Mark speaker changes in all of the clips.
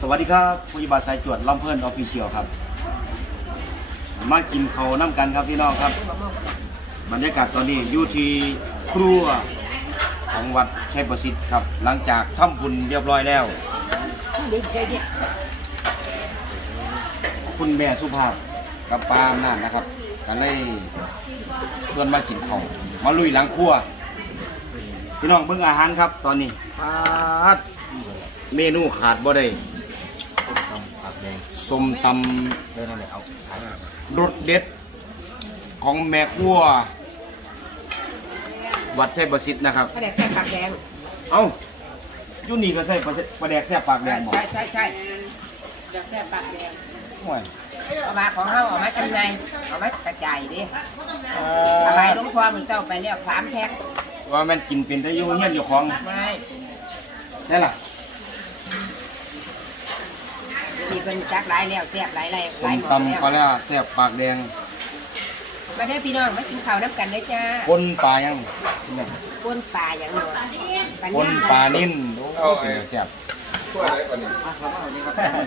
Speaker 1: สวัสดีครับผู้ยิบาสายจวดลำเพิ่นออฟฟิเชียลครับ มากินเขาน้ำกันครับพี่น้องครับ บรรยากาศตอนนี้อยู่ที่ครัวของวัดชัยประสิทธิ์ครับ หลังจากทำบุญเรียบร้อยแล้ว คุณแม่สุภาพกับป้าอำนาจนะครับกันเลยชวนมากินเขามาลุยหลังครัว พี่น้องเบิ่งอาหารครับตอนนี้ปาดเมนูขาดบ่ได้ ส้มต
Speaker 2: เดินนั่นแหละเอาผักำ
Speaker 1: รสเด็ดของแม่ครัว วัดชัยประสิทธิ์นะครับ
Speaker 3: ก็ได้แค่ปากแดง
Speaker 1: เอ้าอยูนี่ก็ใส่ปลาแซ่ปลาแดกแซ่บปากแดงหมด
Speaker 3: ใช่ใช่ใช่เดี๋ยวแค่ปากแดง
Speaker 1: ห่วย
Speaker 3: เอามาของเขาเอามาจำหน่ายเอามากระจายดิ
Speaker 1: เอ่
Speaker 3: เอาไป
Speaker 1: อ
Speaker 3: หลวงพ่อมือเจ้าไปแล้วสามแพ็ค
Speaker 1: ว่าแมันกินเป็นแต่อยูเฮียนอยู่ของ
Speaker 3: ไม่
Speaker 1: ได้ล่ะ
Speaker 3: มีเป็นจักหลายแล้วแซ่บหลายหลายห
Speaker 1: ส้
Speaker 3: ลาย
Speaker 1: ม
Speaker 3: หมด
Speaker 1: ตำปลา
Speaker 3: แล้ว
Speaker 1: แล่แซ่บปากแดง
Speaker 3: มาเด้อพี่น้องมากินข้าวน้ำกันได้อจ้า
Speaker 1: ปนปลายัง
Speaker 3: ปนปลาอย่างหนอยปลา
Speaker 1: ปนปลานิ่นโอ้เป็นแซ่บ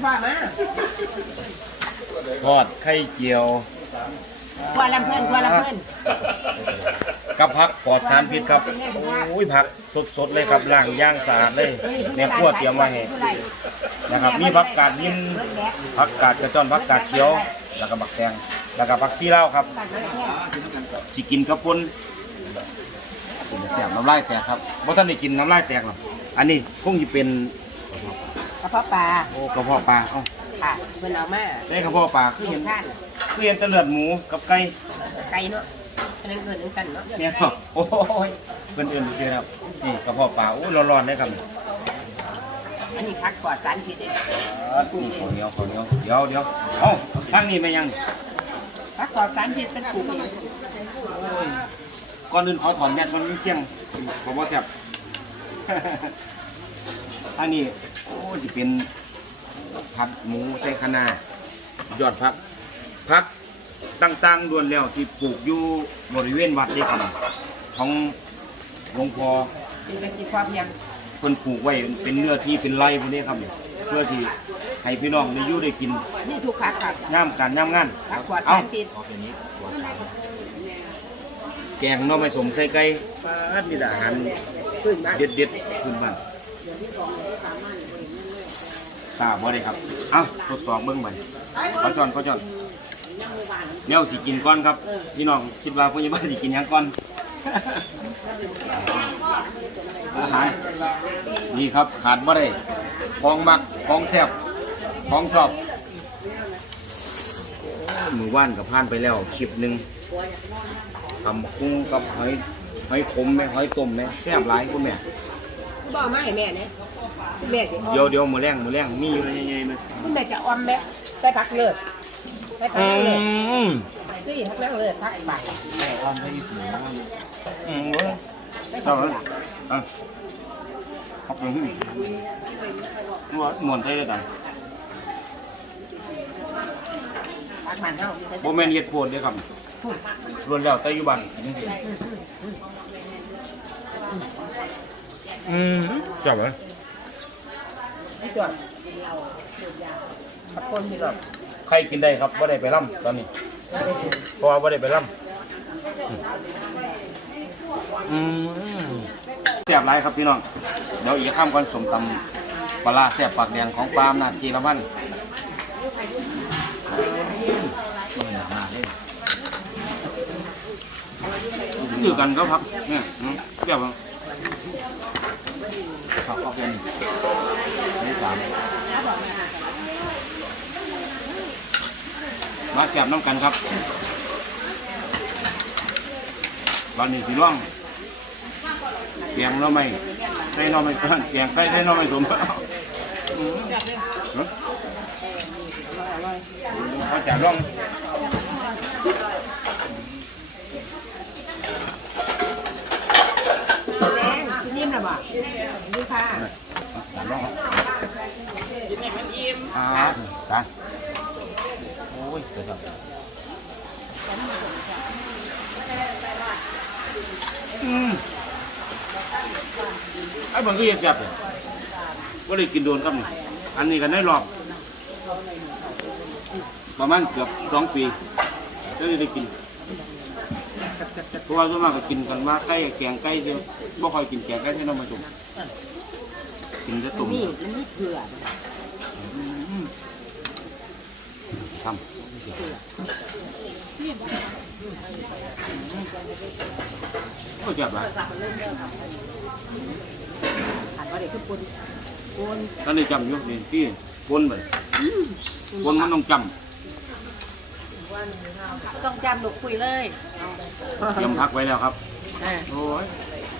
Speaker 3: พ่อมา
Speaker 1: ทอดไข่เจียว
Speaker 3: ครัวลำเพื่อนครัวลำเพื่อน
Speaker 1: กับผักปลอดสารพิษครับโอ้ยผักสดๆเลยครับล้างย่างสะอาดเลยแม่ครัวเตรียมมาให้ นะครับมีผักกาดหินผักกาดกระจ้อนผักกาดเขียว แล้วก็บักแตงแล้วก็ผักซีลาวครับสิกินกับปุ่นเป็นแซ่บน้ำลายแตกครับบ่ทันได้กินน้ำลายแตกหรอกอันนี้คงสิเป็น
Speaker 3: กระเพาะปลา
Speaker 1: โอ้กระเพาะปลาเอ้า
Speaker 3: ค่ะเพิ่นเอามา
Speaker 1: ได้กระเพาะปลาคือ
Speaker 3: เห็
Speaker 1: เห็
Speaker 3: น
Speaker 1: น
Speaker 3: ท่าน
Speaker 1: คือเห็นแต่เลือดหมูกับไก่
Speaker 3: ไก่เนาะอันนั้นเกิดนึงกันเนาะ
Speaker 1: เนี่ยเนาะโอ้ยเพิ่นเอื่นซื่อๆครับนี่กระเพาะปลาโอ้ร้อนๆเลยครับ
Speaker 3: อันนี้พักปลอดสารพิษเด้
Speaker 1: นี่ข้าวเหนียวข้าวเหนียวเดี๋ยวเดี๋ยวเอ้าทางนี้ไม่ยัง
Speaker 3: พักปลอดสารพิษเป็นปลูกเอง
Speaker 1: ก่อนอื่นขอถอนแมสมันเที่ยงขอบ่แซ่บอันนี้โอ้สิเป็นผัดหมูใส่คะน้ายอดผักผักต่างๆล้วนแล้วที่ปลูกอยู่บริเวณวัดนี่ครับของหลวงพ่อ
Speaker 3: กินไปกินความเพียง
Speaker 1: เพิ่นปลูกไว้เป็นเนื้อที่เป็นไร่พวกนี้ครับเพื่อที่ให้พี่น้องได้อยู่ได้กิน
Speaker 3: นี่ทุกพักครับ
Speaker 1: ย่ามการย่ามงาน
Speaker 3: พักปลอด
Speaker 1: เอ้า
Speaker 3: สารพิษ
Speaker 2: เอาเป็นนี้ตัวขาว
Speaker 1: แกงหน้อไม่สมใส่ไก่ปาดนี่แหละอาหาร
Speaker 3: ขึ้นมา
Speaker 1: เด็ดเด็ดๆขึ้นบ้านทราบบ่ได้ครับ เอ้าทดสอบเบิ่งไปขอจอนขอจอนแนวสิกินก่อนครับ พี่น้องคิดว่าพยาบาลสิกินหยังก่อน อาหารนี่ครับขาดบ่ได้ของมักของแซ่บของชอบมือว่านกับผ่านไปแล้วคลิปหนึ่งทำกุ้งกับหอยหอยขมไหมหอยต้มไหมแซ่บหลายคุณแม่
Speaker 3: บอกมาให้แม่นะคุณแม่จะ
Speaker 1: เดี๋ยวเดี๋ยวมือแรงมือแรงมีอยู่ยังไงมั้ย
Speaker 3: คุณแม่จะออมแม่ใส่ผักเลือดใส่ผัก
Speaker 1: อื
Speaker 3: เลือด
Speaker 1: ม
Speaker 3: นี่ผักนั่งเลือดผักปาก
Speaker 2: แม่อ้อมให้หมู
Speaker 1: อืมเว้ย
Speaker 3: ใส่ผั
Speaker 1: เอา
Speaker 3: ก
Speaker 1: เลย
Speaker 3: ปาก
Speaker 1: อะขอบคุณนวดมวนไทยด้ตัง
Speaker 3: ผักมันเมีแต่
Speaker 1: โบแมนเฮ็ดโพดเด้ครับรวนแล้วแต่อยู่บ้านอืมจับเหรอ
Speaker 3: ไม่จอดผักคนมีหรอก
Speaker 1: ใครกินได้ครับบ่ได้ไปร่ำตอนนี้ เพราะว่าบ่ได้ไปร่ำอืมแซ่บหลายครับพี่น้อง เดี๋ยวอีกข้ามก่อนสมตำปลาแซ่บปากแดงของปามนาจีละวัน
Speaker 2: อยู่
Speaker 1: กันก็พักเนี่ยเกี่ยวกับ
Speaker 2: ผักเอาเป็นนี่สาม
Speaker 1: มาแซ่บน้ำกันครับวันนี้พี่น้องแกงหน่อไม้ใส่หน่อไม้ก้อนแกงไก่ใส่หน่อไม้สมอืมเนาะเขาจะร่อง
Speaker 3: แม่กินนิ่มหรอบ่ดูค่ะ
Speaker 1: จะร่อง
Speaker 3: กินให้มันอิ่ม
Speaker 1: อ่าตาโอ้ยเดี๋ยวก่อนอืมไอ้บางทีเห็นแบบเนี่ยว่าได้กินโดนครับนี่อันนี้ก็ในรอบประมาณเกือบสองปีก็ได้กินเพราะว่าส่วนมากก็กินกันว่าไก่แกงไก่เดียวบ่ค่อยกินแกงไก่ที่น้องมาตุ่มกินแต่ตุ่ม
Speaker 3: นี่มันนี่เผือก
Speaker 1: ทำ ก็เจ็บหลาย
Speaker 3: ขาดว่าเด็กคือปนปน
Speaker 1: ตอนนี้จำอยู่นี่ที่ปนไปปนมันต้องจ
Speaker 4: ต้องจำหนูคุยเลยำ
Speaker 1: เตรียมพักไว้แล้วครับ
Speaker 4: เออ
Speaker 1: โอ้ย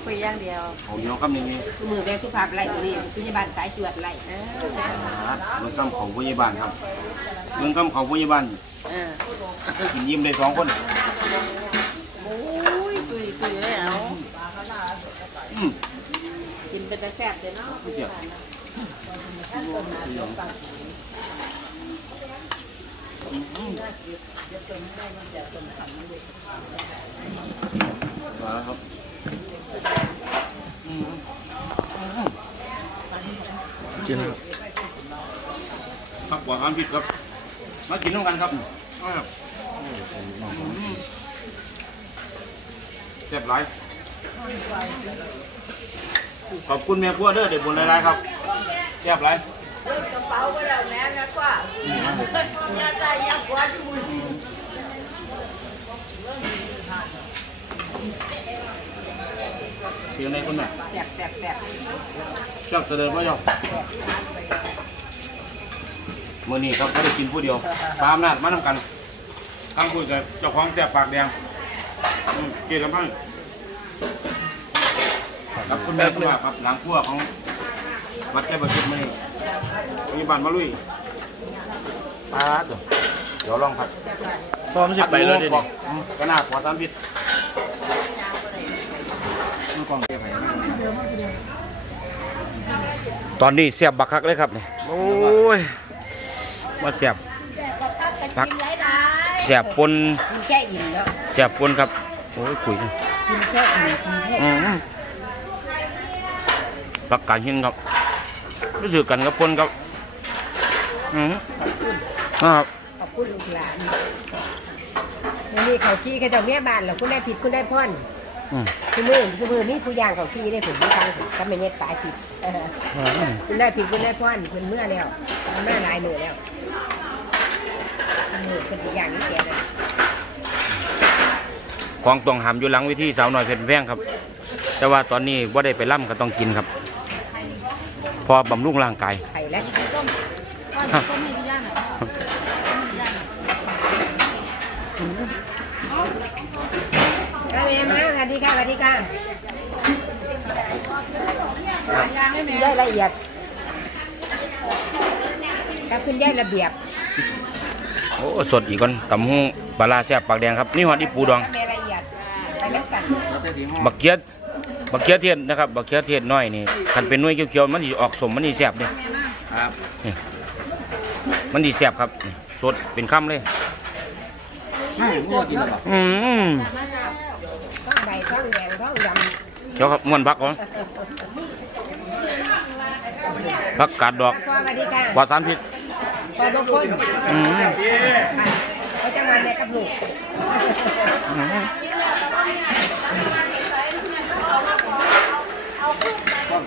Speaker 4: คุยอย่างเดียว
Speaker 1: เอาเหนียวคำนี้นี่
Speaker 3: มือแกสุภาพไล่ตัวนี้พยาบาลสายจวดไล่
Speaker 4: เออ
Speaker 1: เมืองคำของพยาบาลครับเมืองคำของพยาบาล
Speaker 4: เออ
Speaker 1: กินยิ้มได้สองคน
Speaker 4: โอ้ยตุยตุยเลยเอา
Speaker 1: อืม
Speaker 4: กินเป็นแต่แซ่บเลยเนาะ
Speaker 1: ไม่เจ็บมาแล้วครับ อืม
Speaker 5: กินครับ
Speaker 1: ผักกวาดความผิดครับ มากินน้ำกันครับมาครับแซ่บหลายขอบคุณแม่ครัวเด้อเด็ดบุญหลายๆครับแซ่บหลายเพียงในคุณแม่
Speaker 3: แสบแสบแสบ
Speaker 1: ชอบเสด็จพระเจ้ามื่อนี้ครับก็ได้กินผู้เดียวตามนาจมานำกันตั้งคุยกับเจ้าของแซ่บปากแดงอืมเกี่ยวกับพังครับคุณแม่คุณว่าครับหลังครัวของวัดแก้วประชุมมื่อนี้มีบ้านมาลุยปาดเดี๋ยวลองครับ
Speaker 5: พร้อมจะไปแล้วเดี๋ยวนี้
Speaker 1: อืมก็น่าขอสามพิษ ตอนนี้เสียบบักคักเลยครับเนี่ยโอ้ยมาเสียบบักเสียบปน
Speaker 3: กินแค่อิ่มแล้ว
Speaker 1: เสียบปนครับโอ้ยคุยนะ
Speaker 3: กินแค่อิ่มกินแค่
Speaker 1: อืมปักกาหินครับรู้สึกกันกับปนครับอืมครับ
Speaker 3: ขอบคุณลูกหลานวันนี้เขาขี้เขาเจ้าแม่บ้านเหรอคุณได้ผิดคุณได้พ่อน
Speaker 1: อืม
Speaker 3: คือมือคือมือมีผู้ย่างเขาขี้ได้ผมที่ฟังผมก็ไม่เน็ตตายผิดเออ
Speaker 1: อืม
Speaker 3: คุณได้ผิดคุณได้พ่อนคุณเมื่อแล้วมันแม่หลายมือแล้วมือเป็นอย่างนี้แกเลย
Speaker 1: ของต้องหามอยู่หลังวิธีสาวหน่อยเพชรแพงครับ แต่ว่าตอนนี้ว่าได้ไปล่ำก็ต้องกินครับ พอบำรุงร่างกาย
Speaker 3: ไข่และ
Speaker 4: ก็มีทุกอย่างอะ
Speaker 3: มา แม่มาสวัสดีค่ะสวัสดีค่ะคุณย่ายละเอียดกับคุณย่ายระเบียบ
Speaker 1: โอ้สดอีกก่อนตำหูปลาร้าแซ่บปากแดงครับนี่หอดอีปูดอง
Speaker 3: แม่ละเอียดไปแล้วกัน
Speaker 2: แล้วแต่ที่ห้อง
Speaker 1: บักเกียดบักเกียดเทียนนะครับบักเกียดเทียนน้อยนี่คันเป็นหน่วยเขียวๆมันสิออกสมมันสิแซ่บเนี่ย
Speaker 2: ครับ
Speaker 1: มันสิแซ่บครับนี่สดเป็นคำเลย
Speaker 2: ไม่ง่วงกินหรอเปล่า
Speaker 1: อืม
Speaker 3: ทั้งแดงท้งด
Speaker 1: เขียวครับม้วนพักก่อนพักกาดดอกำ
Speaker 3: พอสวัสดีค่ะ
Speaker 1: ปลอดสารพิษ
Speaker 3: พอทุกคน
Speaker 1: อืม
Speaker 3: เขาจะมาแม่กับลูก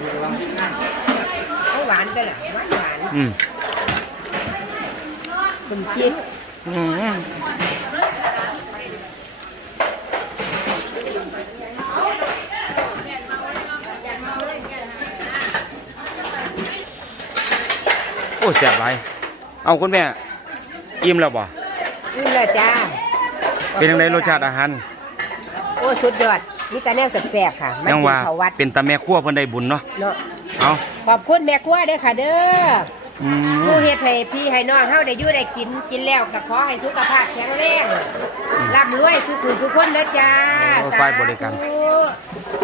Speaker 2: คือกำลังกินนั่ง
Speaker 3: เขาหวานกันอะหวานหวาน
Speaker 1: อืม
Speaker 3: คุณคิด
Speaker 1: อืม อ้แซ่บหลายเอาคุณแม่อิ่มแล้วบ่
Speaker 3: อิ่มแล้วจ้า
Speaker 1: เป็นยังไงรสชาติอาหาร
Speaker 3: โอ้สุดยอดนี่ตาแนวแซ่บๆค่ะมา
Speaker 1: ยัง
Speaker 3: กิน
Speaker 1: ว่า
Speaker 3: เขาววัด
Speaker 1: เป็นตาแม่ครัวเพิ่นได้บุญเนาะ
Speaker 3: เนาะ
Speaker 1: เอา
Speaker 3: ขอบคุณแม่ครัวเด้อค่ะเด้อ
Speaker 1: อืม
Speaker 3: ผู้เฮ็ดให้พี่ให้น้องเฮาได้อยู่ได้กินกินแล้วก็ขอให้สุขภาพแข็งแรงร่ำรวยสุขุทุกคนเด้อจ้า
Speaker 1: โอ้ฝ่ายบริการ
Speaker 3: สาธุ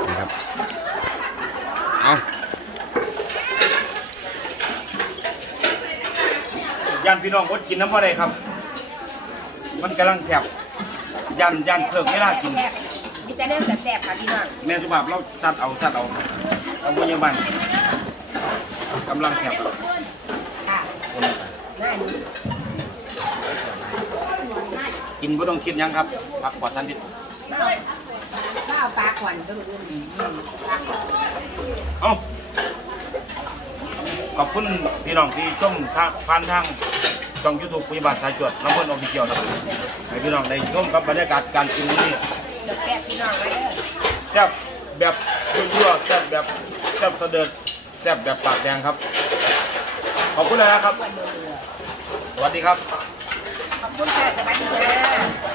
Speaker 1: พี่น้องอดกินน้ำอะไรครับ มันกำลังแสบยันยันเพิกไม่ได้กิน
Speaker 3: มีแต่เรื่องแสบๆค่ะพี่น้อง
Speaker 1: แม่สุภาพเราสัดเอาสัดเอาเอาพยาบัลกำลังแสบครับ
Speaker 3: กิน
Speaker 1: ไม่ต้องคิดยังครับพักผ่อนท่านพี่
Speaker 3: ข้าวปลาขวัญก็รู้อง
Speaker 1: เอ้ ขอบคุณพี่น้องที่ชมทางผ่านทางช่องยูทูบปฏิบัติสายจวดน้ำเพิ่นออฟฟิเชียลนะครับให้พี่น้องได้ชมกับบรรยากาศการกินมื้อนี้
Speaker 3: เดี๋ยวแกะพี่น้องไว้เด้อ
Speaker 1: แซ่บแบบยั่วๆแซ่บแบบแซ่บเสด็จแซ่บแบบปากแดงครับ ขอบคุณนะครับ สวัสดีครับ
Speaker 3: ขอบคุณค่ะสวัสดีค่ะ